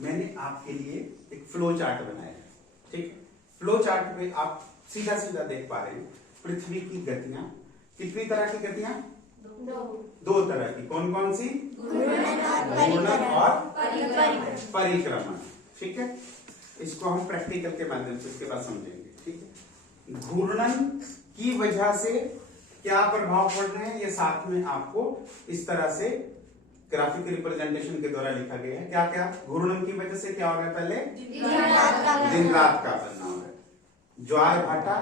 मैंने आपके लिए एक फ्लो चार्ट बनाया है, ठीक है। फ्लो चार्ट पे आप सीधा सीधा देख पा रहे हैं पृथ्वी की गतियां। कितनी तरह की गतियां? दो तरह की। कौन कौन सी? घूर्णन और परिक्रमण, ठीक है। इसको हम प्रैक्टिकल के माध्यम से उसके बाद समझेंगे, ठीक है। घूर्णन की वजह से क्या प्रभाव पड़ रहे हैं ये साथ में आपको इस तरह से ग्राफिक रिप्रेजेंटेशन के द्वारा लिखा गया है। क्या क्या? घूर्णन की वजह से क्या हो रहा है? पहले दिन रात का बनना हो रहा है। ज्वार भाटा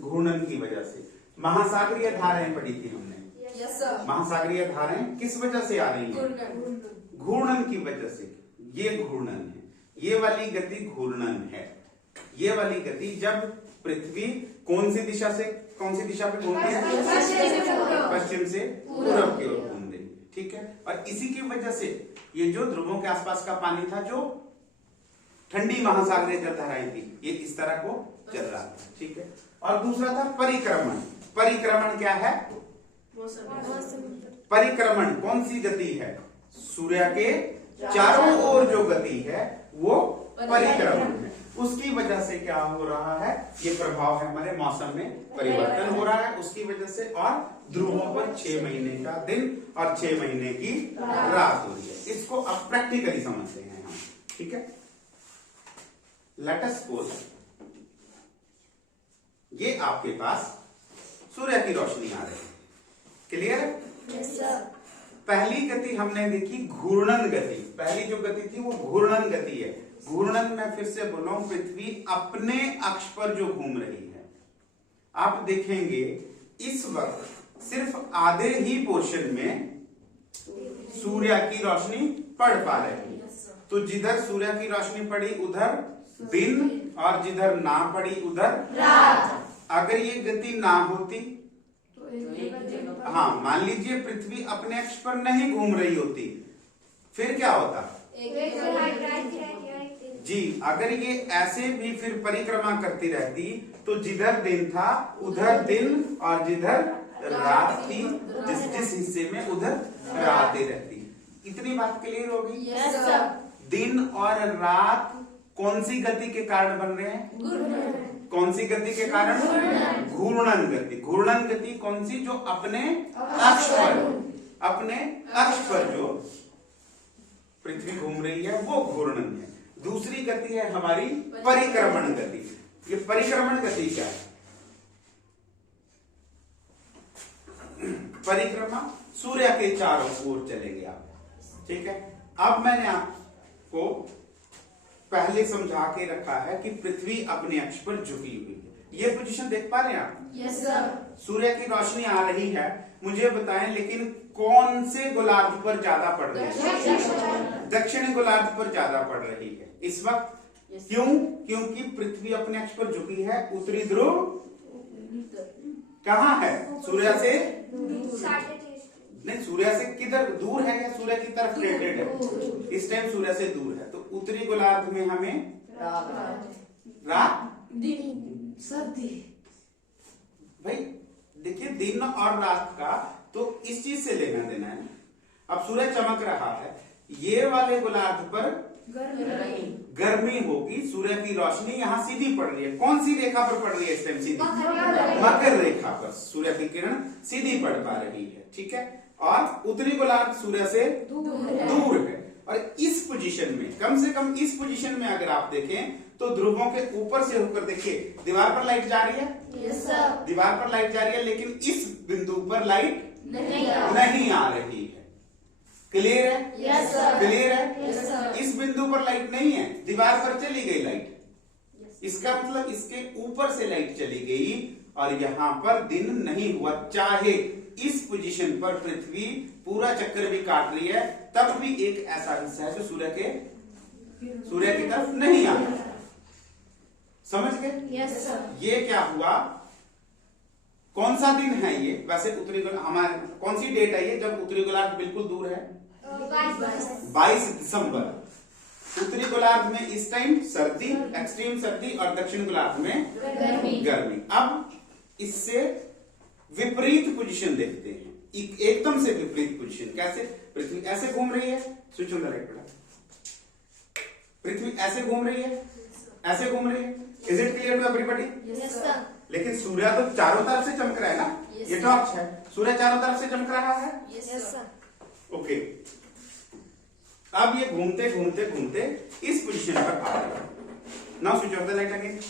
घूर्णन की वजह से। महासागरीय धाराएं पढ़ी थी हमने। महासागरीय धाराएं किस वजह से आ रही हैं? घूर्णन की वजह से। ये घूर्णन है, ये वाली गति घूर्णन है। ये वाली गति जब पृथ्वी कौन सी दिशा पे घूमती है? पश्चिम से पूरब की ओर घूम रही है, ठीक है। और इसी की वजह से ये जो ध्रुवों के आसपास का पानी था, जो ठंडी महासागरीय जल धाराएं थी, ये इस तरह को चल रहा था, ठीक है। और दूसरा था परिक्रमण। परिक्रमण क्या है? परिक्रमण कौन सी गति है? सूर्य के चारों ओर जो गति है वो परिक्रमण है। उसकी वजह से क्या हो रहा है? ये प्रभाव है, हमारे मौसम में परिवर्तन हो रहा है उसकी वजह से। और ध्रुवों पर 6 महीने का दिन और 6 महीने की रात हो रही है। इसको अब प्रैक्टिकली समझते हैं हम, ठीक है। लेट अस सपोज ये आपके पास सूर्य की रोशनी आ रही है। क्लियर है? Yes sir. पहली गति हमने देखी घूर्णन गति। पहली जो गति थी वो घूर्णन गति है। घूर्णन में फिर से बोल रहा हूं, पृथ्वी अपने अक्ष पर जो घूम रही है। आप देखेंगे इस वक्त सिर्फ आधे ही पोर्शन में सूर्य की रोशनी पड़ पा रही है। तो जिधर सूर्य की रोशनी पड़ी उधर दिन और जिधर ना पड़ी उधर रात। अगर ये गति ना होती, हाँ मान लीजिए पृथ्वी अपने अक्ष पर नहीं घूम रही होती, फिर क्या होता? जी, अगर ये ऐसे भी फिर परिक्रमा करती रहती तो जिधर दिन था उधर दिन और जिधर रात थी, जिस हिस्से में उधर रात ही रहती। इतनी बात क्लियर होगी? Yes sir. दिन और रात कौन सी गति के कारण बन रहे हैं? कौन सी गति के कारण? घूर्णन गति। घूर्णन गति कौन सी? जो अपने अक्ष पर जो पृथ्वी घूम रही है वो घूर्णन है। दूसरी गति है हमारी परिक्रमण गति। ये परिक्रमण गति क्या है? परिक्रमा सूर्य के चारों ओर चलेंगे आप, ठीक है। अब मैंने आपको पहले समझा के रखा है कि पृथ्वी अपने अक्ष पर झुकी हुई है। ये पोजीशन देख पा रहे हैं आप? Yes sir. सूर्य की रोशनी आ रही है, मुझे बताएं लेकिन कौन से गोलार्ध पर ज्यादा पड़ रही है? दक्षिणी गोलार्ध पर ज्यादा पड़ रही है इस वक्त। क्यों? क्योंकि पृथ्वी अपने अक्ष पर झुकी है। उत्तरी ध्रुव कहाँ है? सूर्य से नहीं, सूर्य से किधर दूर है या सूर्य की तरफ रिलेटेड है? इस टाइम सूर्य से दूर है। तो उत्तरी गोलार्ध में हमें रात सर्दी। भाई देखिए, दिन और रात का तो इस चीज से लेना देना है। अब सूर्य चमक रहा है, ये वाले गोलार्ध पर गर्मी होगी। सूर्य की रोशनी यहाँ सीधी पड़ रही है। कौन सी रेखा पर पड़ रही है इस टाइम? सीधी मकर रेखा पर सूर्य की किरण सीधी पड़ पा रही है, ठीक है। और उत्तरी गोलार्ध सूर्य से दूर है। और इस पोजीशन में, कम से कम इस पोजीशन में अगर आप देखें तो ध्रुवों के ऊपर से होकर देखिए, दीवार पर लाइट जा रही है। Yes sir. दीवार पर लाइट जा रही है, लेकिन इस बिंदु पर लाइट नहीं आ रही है। क्लियर है? Yes sir. क्लियर है? Yes sir. इस बिंदु पर लाइट नहीं है, दीवार पर चली गई लाइट। इसका मतलब इसके ऊपर से लाइट चली गई और यहां पर दिन नहीं हुआ। चाहे इस पोजीशन पर पृथ्वी पूरा चक्कर भी काट रही है, तब भी एक ऐसा हिस्सा है जो सूर्य की तरफ नहीं आ रहा। समझ गए? Yes sir. ये क्या हुआ? कौन सा दिन है ये? वैसे उत्तरी गोलार्ध हमारे कौन सी डेट है ये जब उत्तरी गोलार्ध बिल्कुल दूर है? 22 दिसंबर। उत्तरी गोलार्ध में इस टाइम सर्दी, एक्सट्रीम सर्दी, और दक्षिण गोलार्ध में गर्मी। अब इससे विपरीत पोजीशन देखते हैं, एकदम से विपरीत पोजीशन। कैसे? पृथ्वी ऐसे घूम रही है, स्विच ऑन द लाइट बेटा। पृथ्वी ऐसे घूम रही है, ऐसे घूम रही है। Is it clear to everybody? Yes sir. लेकिन सूर्य तो चारों तरफ से चमक रहा है ना, Yes, ये sir. टॉर्च है, सूर्य चारों तरफ से चमक रहा है। Yes sir. ओके, अब ये घूमते घूमते घूमते इस पोजीशन पर आ गए। Now switch off the light again.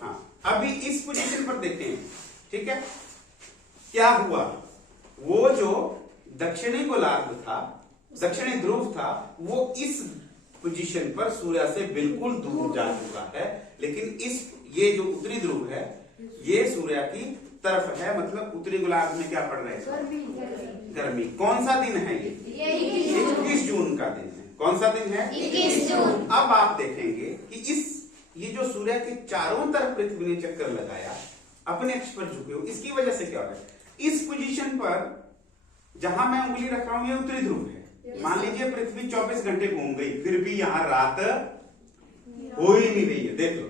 हाँ, अभी इस पोजीशन पर देखते हैं, ठीक है। क्या हुआ, वो जो दक्षिणी गोलार्ध था, दक्षिणी ध्रुव था, वो इस पोजीशन पर सूर्य से बिल्कुल दूर जा चुका है। लेकिन इस ये जो उत्तरी ध्रुव है, ये सूर्य की तरफ है, मतलब उत्तरी गोलार्ध में क्या पड़ रहा है? गर्मी। कौन सा दिन है ये? 21 जून का दिन है। कौन सा दिन है? 21 जून। अब आप देखेंगे कि ये जो सूर्य के चारों तरफ पृथ्वी ने चक्कर लगाया, अपने अक्ष पर झुके हो, इसकी वजह से क्या हो रहा है? इस पोजीशन पर जहां मैं उंगली रख रहा हूं, ये उत्तरी ध्रुव है। मान लीजिए पृथ्वी 24 घंटे घूम गई, फिर भी यहां रात हो ही नहीं रही है। देख लो,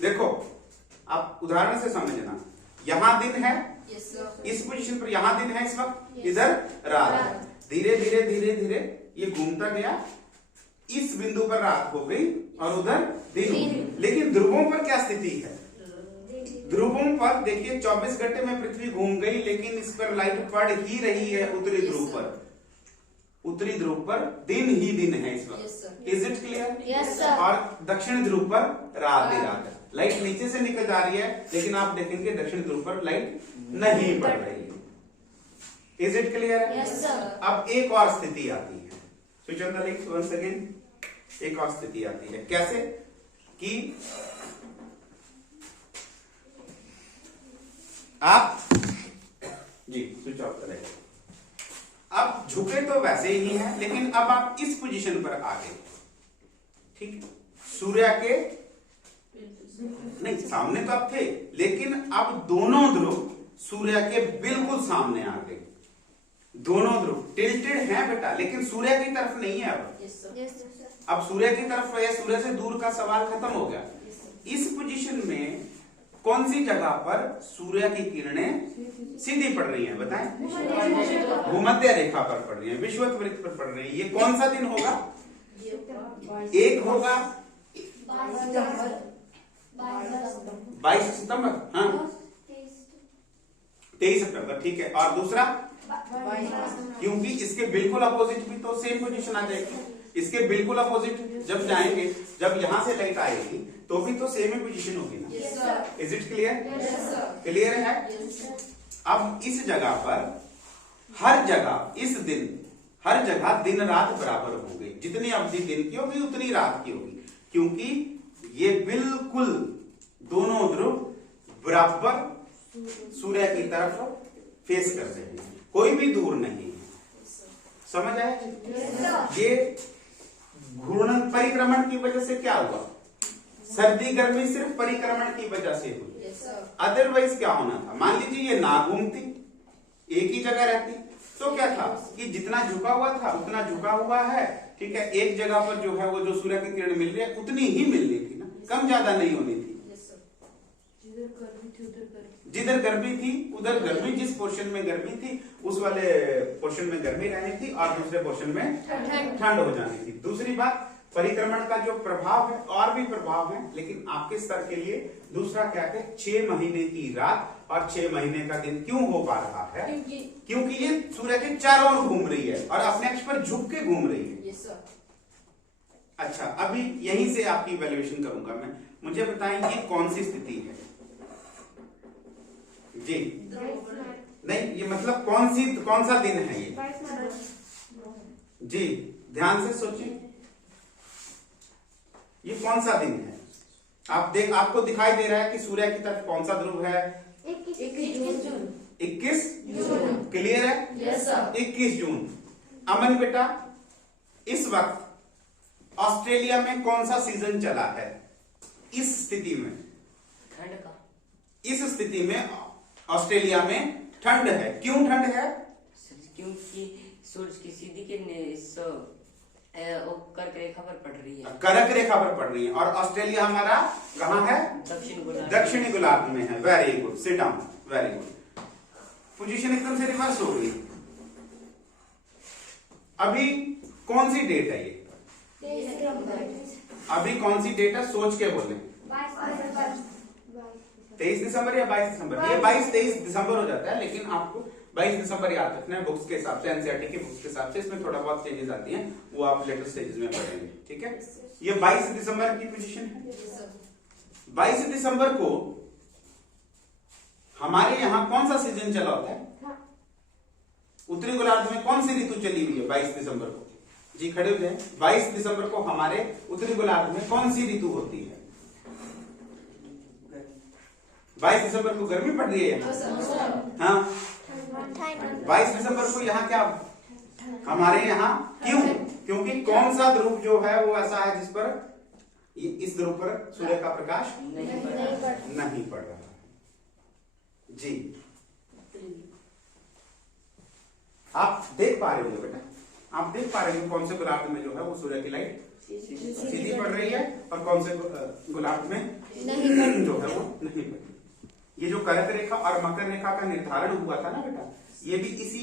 देखो, आप उदाहरण से समझना। यहां दिन है, इस पोजीशन पर यहां दिन है इस वक्त, इधर रात है। धीरे धीरे धीरे धीरे ये घूमता गया, इस बिंदु पर रात हो गई और उधर दिन हो गई। लेकिन ध्रुवों पर क्या स्थिति है? ध्रुवों पर देखिए 24 घंटे में पृथ्वी घूम गई, लेकिन इस पर लाइट पड़ ही रही है उत्तरी ध्रुव पर। उत्तरी ध्रुव पर दिन ही दिन है इस वक्त। Is it clear? Yes sir. और दक्षिण ध्रुव पर रात ही रात है। लाइट नीचे से निकल जा रही है, लेकिन आप देखेंगे दक्षिण ध्रुव पर लाइट नहीं पड़ रही है। Is it clear? Yes sir. अब एक और स्थिति आती है, switch on the light once again. एक और स्थिति आती है, कैसे कि आप जी स्विच ऑफ द लाइट। अब झुके तो वैसे ही हैं, लेकिन अब आप इस पोजीशन पर आ गए, ठीक है। सूर्य के नहीं, सामने तो आप थे, लेकिन अब दोनों ध्रुव सूर्य के बिल्कुल सामने आ गए। दोनों ध्रुव टिल्टेड हैं बेटा, लेकिन सूर्य की तरफ नहीं है। अब सूर्य की तरफ या सूर्य से दूर का सवाल खत्म हो गया। इस पोजीशन में कौन सी जगह पर सूर्य की किरणें सीधी पड़ रही हैं? बताएं। भूमध्य रेखा पर पड़ रही हैं, विषुवत वृत्त पर पड़ रही है। ये कौन सा दिन होगा? एक होगा 22 सितंबर, हाँ 23 सितंबर, ठीक है। और दूसरा, क्योंकि इसके बिल्कुल अपोजिट भी तो सेम पोजीशन आ जाएगी। इसके बिल्कुल अपोजिट जब जाएंगे, जब यहां से लाइट आएगी तो भी तो सेम ही पोजीशन होगी ना। Is it clear? क्लियर है? अब इस जगह पर हर जगह इस दिन, हर जगह दिन रात बराबर होंगे। जितनी अवधि दिन की होगी उतनी रात की होगी, क्योंकि ये बिल्कुल दोनों ध्रुव बराबर सूर्य की तरफ फेस कर रहे हैं, कोई भी दूर नहीं है। समझ आया? ये घूर्णन परिक्रमण की वजह से क्या हुआ? सर्दी गर्मी सिर्फ परिक्रमण की वजह से हुई। अदरवाइज क्या होना था? मान लीजिए ये ना घूमती, एक ही जगह रहती, तो क्या था कि जितना झुका हुआ था उतना झुका हुआ है, ठीक है। एक जगह पर जो है वो जो सूर्य की किरण मिल रही है उतनी ही मिलनी थी ना, कम ज्यादा नहीं होनी थी। जिधर गर्मी थी उधर गर्मी, जिस पोर्शन में गर्मी थी उस वाले पोर्शन में गर्मी रहनी थी और दूसरे पोर्शन में ठंड हो जानी थी। दूसरी बात, परिक्रमण का जो प्रभाव है, और भी प्रभाव है, लेकिन आपके स्तर के लिए दूसरा क्या है, 6 महीने की रात और 6 महीने का दिन क्यों हो पा रहा है? क्योंकि ये सूर्य के चारों ओर घूम रही है और अपने अक्ष पर झुक के घूम रही है। अच्छा, अभी यहीं से आपकी इवैल्यूएशन करूंगा मैं। मुझे बताएं ये कौन सी स्थिति है जी? नहीं, ये मतलब कौन सा दिन है ये जी? ध्यान से सोचिए, ये कौन सा दिन है? आपको दिखाई दे रहा है कि सूर्य की तरफ कौन सा ध्रुव है? 21 जून। क्लियर है? Yes sir. 21 जून। अमन बेटा, इस वक्त ऑस्ट्रेलिया में कौन सा सीजन चला है? इस स्थिति में, ठंड का। इस स्थिति में ऑस्ट्रेलिया में ठंड है। क्यों ठंड है? क्योंकि सूरज की सीधी किरणें कर्क रेखा पर पड़ रही है। कर्क रेखा पर पड़ रही है और ऑस्ट्रेलिया हमारा कहाँ है? दक्षिणी गोलार्ध में है। Very good, sit down, very good. Position एकदम से रिवर्स हो गई। अभी कौन सी डेट है ये? अभी कौन सी डेट है सोच के बोले, 23 दिसंबर या 22 दिसंबर? ये 22-23 दिसंबर हो जाता है, लेकिन आपको 22 दिसंबर याद रखना है बुक्स के हिसाब से, एनसीईआरटी की बुक्स के हिसाब से। इसमें थोड़ा बहुत चेंजेस आती हैं, वो आप लेटर स्टेजेस में पढ़ेंगे, ठीक है। ये 22 दिसंबर की पोजीशन है। 22 दिसंबर को हमारे यहाँ कौन सा सीजन चला होता है? उत्तरी गोलार्ध में कौन सी ऋतु चली हुई है 22 दिसंबर को? जी खड़े हो जाए। 22 दिसंबर को हमारे उत्तरी गोलार्ध में कौन सी ऋतु होती है? 22 दिसंबर को गर्मी पड़ रही है हाँ। 22 दिसंबर को यहाँ क्या हमारे यहाँ क्यों? क्योंकि कौन सा ध्रुव जो है वो ऐसा है जिस पर इस ध्रुव पर सूर्य का प्रकाश नहीं पड़ रहा जी। आप देख पा रहे होंगे बेटा, आप देख पा रहे हो कौन से गोलार्ध में जो है वो सूर्य की लाइट सीधी पड़ रही है और कौन से गोलार्ध में जो है वो नहीं पड़ रही। ये जो कर्क रेखा और मकर रेखा का निर्धारण हुआ था ना बेटा, ये भी इसी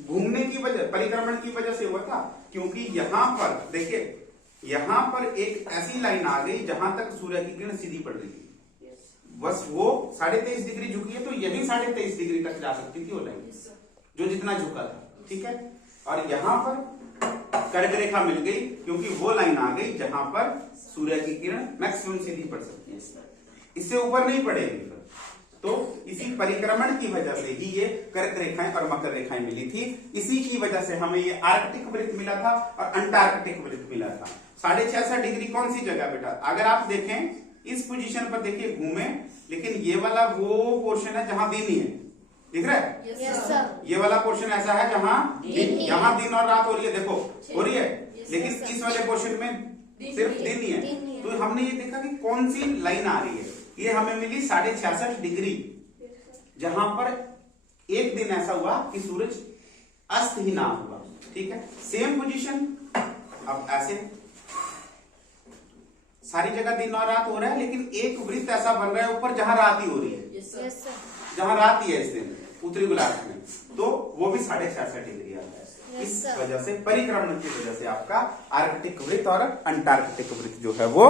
घूमने की वजह, परिक्रमण की वजह से हुआ था। क्योंकि यहाँ पर देखिए, यहाँ पर एक ऐसी लाइन आ गई जहां तक सूर्य की किरण सीधी पड़ रही थी, बस वो 23.5 डिग्री झुकी है, तो यही 23.5 डिग्री तक जा सकती थी वो लाइन, जो जितना झुका था, ठीक है। और यहाँ पर कर्क रेखा मिल गई क्योंकि वो लाइन आ गई जहां पर सूर्य की किरण मैक्सिमम सीधी पड़ सकती है, इससे ऊपर नहीं पड़ेगी। तो इसी परिक्रमण की वजह से ही ये कर्क रेखाएं और मकर रेखाएं मिली थी। इसी की वजह से हमें ये आर्कटिक वृत्त मिला था और अंटार्कटिक वृत्त मिला था। 66.5 डिग्री कौन सी जगह बेटा? अगर आप देखें इस पोजीशन पर, देखिए घूमे, लेकिन ये वाला वो पोर्शन है जहां दिन ही है, दिख रहा है? yes, ये वाला पोर्शन ऐसा है जहां यहाँ दिन और रात हो रही है, देखो हो रही है, लेकिन इस वाले पोर्शन में सिर्फ दिन ही है। तो हमने ये देखा कि कौन सी लाइन आ रही है, ये हमें मिली 66.5 डिग्री, जहां पर एक दिन ऐसा हुआ कि सूरज अस्त ही ना हुआ, ठीक है। सेम पोजीशन अब ऐसे सारी जगह दिन और रात हो रहा है, लेकिन एक वृत्त ऐसा बन रहा है ऊपर जहां रात ही हो रही है, जहां रात ही है इस दिन उत्तरी गोलार्ध में, तो वो भी 66.5 डिग्री आता है। इस वजह से परिक्रमण की वजह से आपका आर्कटिक वृत्त और अंटार्कटिक वृत्त जो है वो